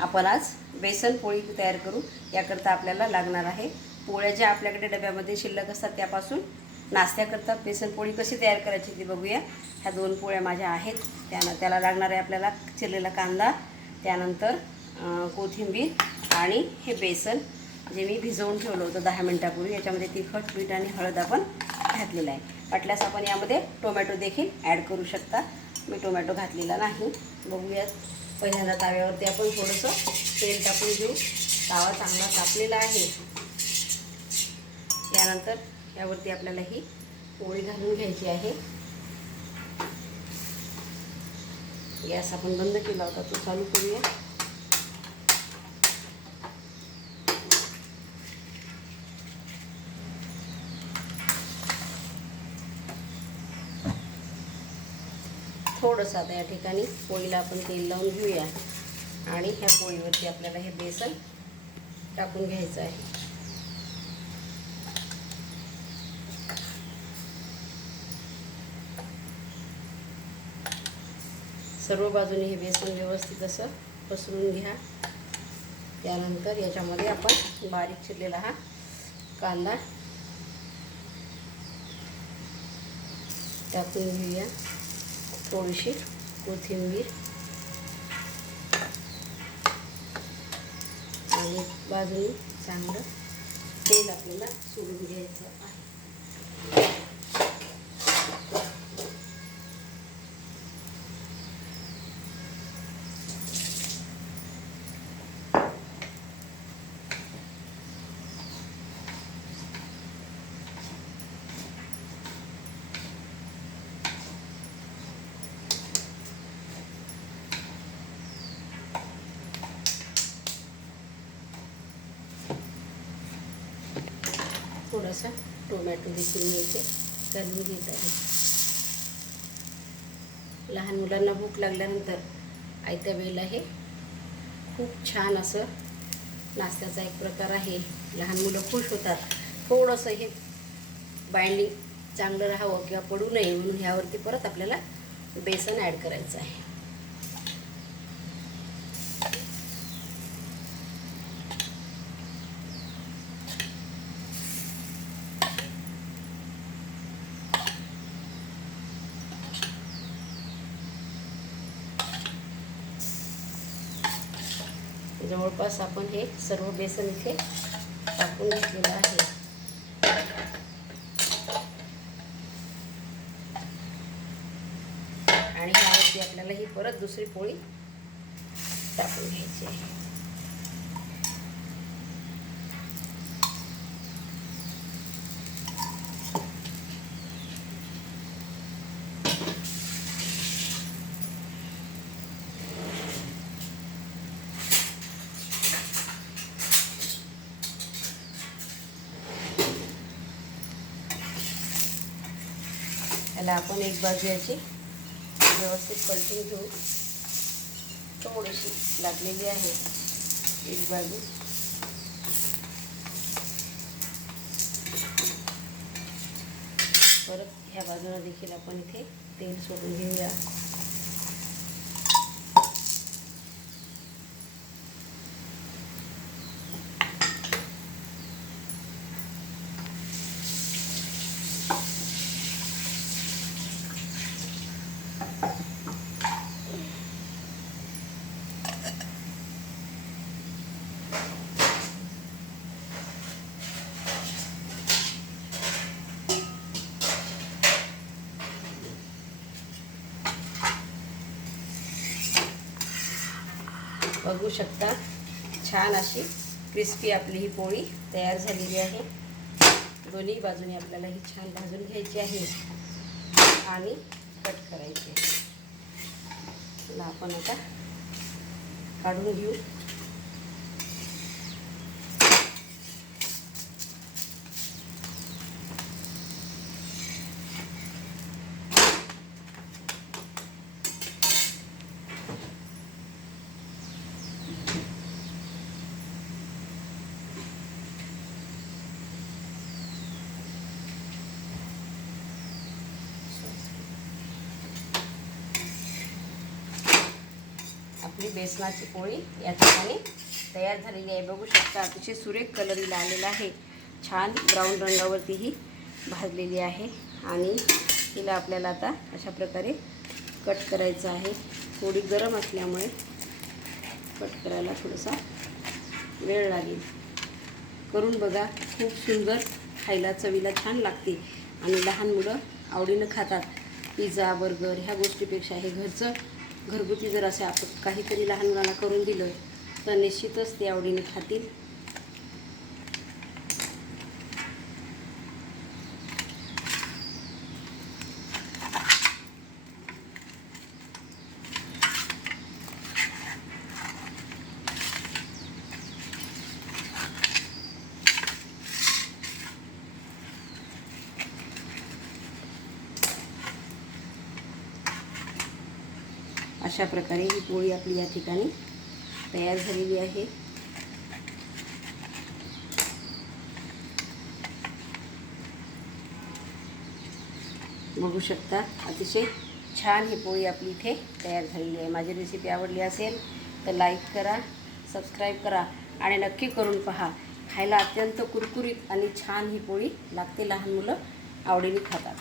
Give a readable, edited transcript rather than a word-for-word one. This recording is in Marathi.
आपण आज बेसन पोळी तयार करू। याकरता आपल्याला लागणार आहे पोळ्या ज्या आपल्याकडे डब्यामध्ये शिल्लक असतात त्यापासून नाश्त्याकरता बेसन पोळी कशी तयार करायची ते बघूया। ह्या 2 पोळ्या माझ्या आहेत। त्याला लागणार आहे आपल्याला चिरलेला कांदा, त्यानंतर कोथिंबीर आणि हे बेसन जे मी भिजवून ठेवलं होतं 10 मिनिटापूर्वी। याच्यामध्ये तिखट, मीठ आणि हळद आपण घातलेलं आहे। वाटल्यास आपण यामध्ये टोमॅटो देखील ॲड करू शकता। मी टोमॅटो घातलेला नाही। बघूयात। पहिल्यांदा तव्यावरती आपण थोडंसं तेल टाकून घेऊ। तवा चांगला तापलेला आहे। यानंतर यावरती आपल्याला ही पोळी घालून घ्यायची आहे। गॅस आपण बंद केला होता तो चालू करूया। थोडंसं आता या ठिकाणी पोळीला आपण तेल लावून घेऊया आणि ह्या पोळीवरती आपल्याला हे बेसन टाकून घ्यायचं आहे। सर्व बाजूने हे बेसन व्यवस्थित असं पसरून घ्या। त्यानंतर याच्यामध्ये आपण बारीक चिरलेला हा कांदा टाकून घेऊया। थोडीशी कोथिंबीर आणि बाजूने चांगलं तेल आपल्याला सोडून घ्यायचं आहे। थोडासा टोमॅटो देखील मी इथे घालून घेत आहे। लहान मुलांना भूक लागल्यानंतर आयत्या वेळेला हे खूप छान असं नाश्त्याचा एक प्रकार आहे। लहान मुलं खुश होतात। थोडंसं हे बाइंडिंग चांगलं राहावं किंवा पडू नये म्हणून ह्यावरती परत आपल्याला बेसन ॲड करायचं आहे। जवळपास आपण हे सर्व बेसन इथे टाकून घेतलेलं आहे। आणि यावरती आपल्याला ही परत दुसरी पोळी टाकून घ्यायची आहे। याला आपण एक बाजू याची व्यवस्थित पलटून घेऊ। थोडीशी लागलेली आहे एक बाजू। परत ह्या बाजूला देखील आपण इथे तेल सोडून घेऊया। बघू शकता छान अशी क्रिस्पी आपली ही पोळी तयार झालेली आहे। दोन्ही बाजूने आपल्याला ही छान भाजून घ्यायची आहे आणि कट करायची आहे। आपण आता काढून घेऊ। आपली बेसनाची पोळी या ठिकाणी तयार झालेली आहे. बघू शकता अतिशय सुरेख कलर हिला आलेला आहे. छान ब्राऊन रंगावरती ही भाजलेली आहे आणि तिला आपल्याला आता अशा प्रकारे कट करायचं आहे. थोडी गरम असल्यामुळे कट करायला थोडासा वेळ लागेल. करून बघा, खूप सुंदर, खायला चवीला छान लागते आणि लहान मुलं आवडीनं खातात. पिझ्झा बर्गर ह्या गोष्टीपेक्षा हे घरचं घरगुती जर असं आपण काहीतरी लहान मुलांना करून दिलं तर निश्चितच ते आवडीने खातील. अशा प्रकारे ही पोळी आपली या ठिकाणी तयार झालेली आहे. बघू शकता अतिशय छान ही पोळी आपली इथे तयार झालेली आहे. माझी रेसिपी आवडली असेल तर लाईक करा, सबस्क्राईब करा आणि नक्की करून पहा. खायला अत्यंत कुरकुरीत आणि छान ही पोळी लागते. लहान मुलं आवडीने खातात.